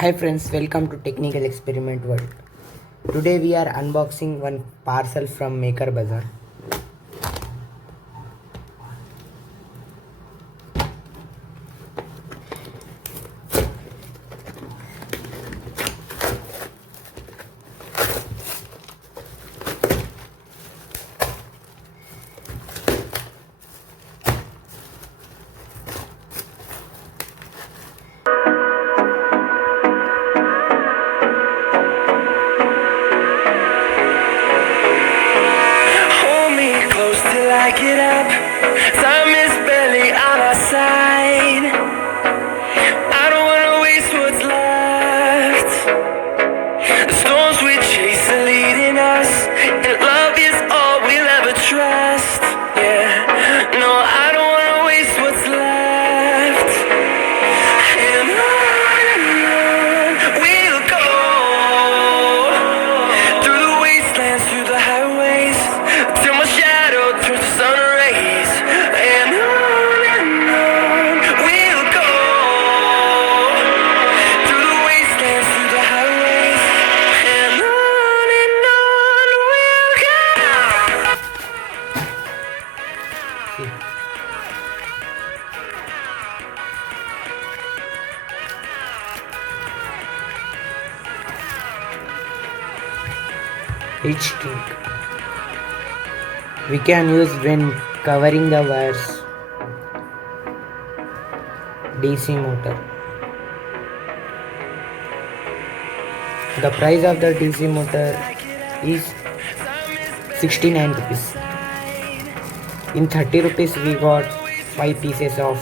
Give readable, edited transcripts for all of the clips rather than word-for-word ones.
Hi friends, welcome to Technical Experiment World. Today we are unboxing one parcel from Maker Bazaar. Hold me close till I get up. Time is barely on our side. I don't wanna waste what's left. The storms we chase are leading us, and love is all we'll ever trust. Yeah, no, I don't wanna waste what's left. And on we'll go, through the wastelands, through the highways, till my shadow turns to sun rays. And on we'll go, through the wastelands, through the highways, and on we'll go. Each string we can use when covering the wires. DC motor. The price of the DC motor is 69 rupees. In 30 rupees we got 5 pieces of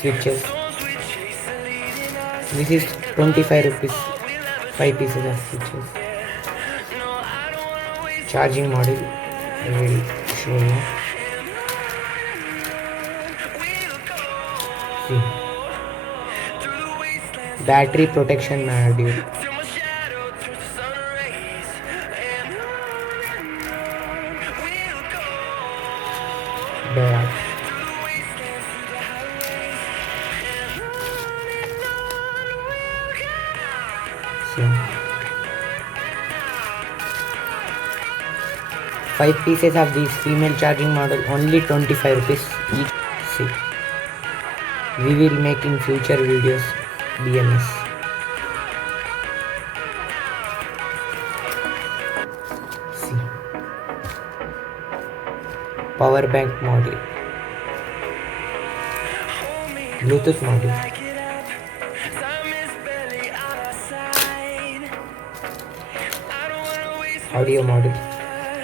switches. This is 25 rupees, 5 pieces of switches. Charging module, I will show you. See. Battery protection module. There. See. 5 pieces of this female charging model, only 25 rupees each. See, we will make in future videos BMS. See, power bank module, Bluetooth module, audio module.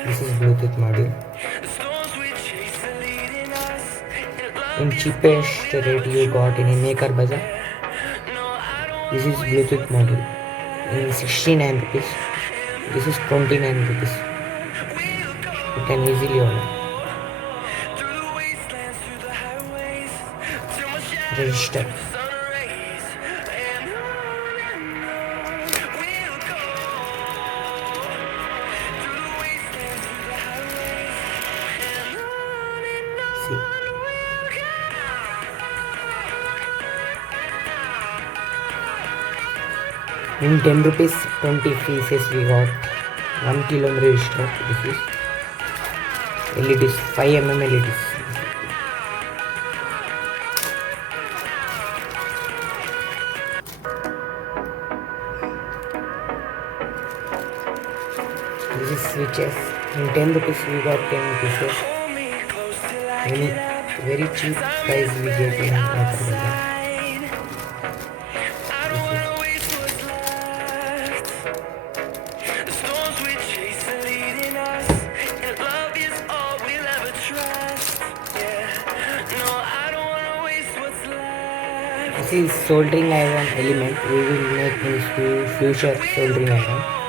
This is Bluetooth module. In cheapest rate you got in a Maker Bazaar. This is Bluetooth module in 69 rupees. This is 29 rupees. You can easily order. Register. See. In 10 rupees 20 pieces we got 1 kilo register. This is LEDs, 5 LEDs. This is switches. In 10 rupees we got 10 pieces. Very cheap price we get in Maker Bazaar. This is soldering iron element. We will make in future soldering iron.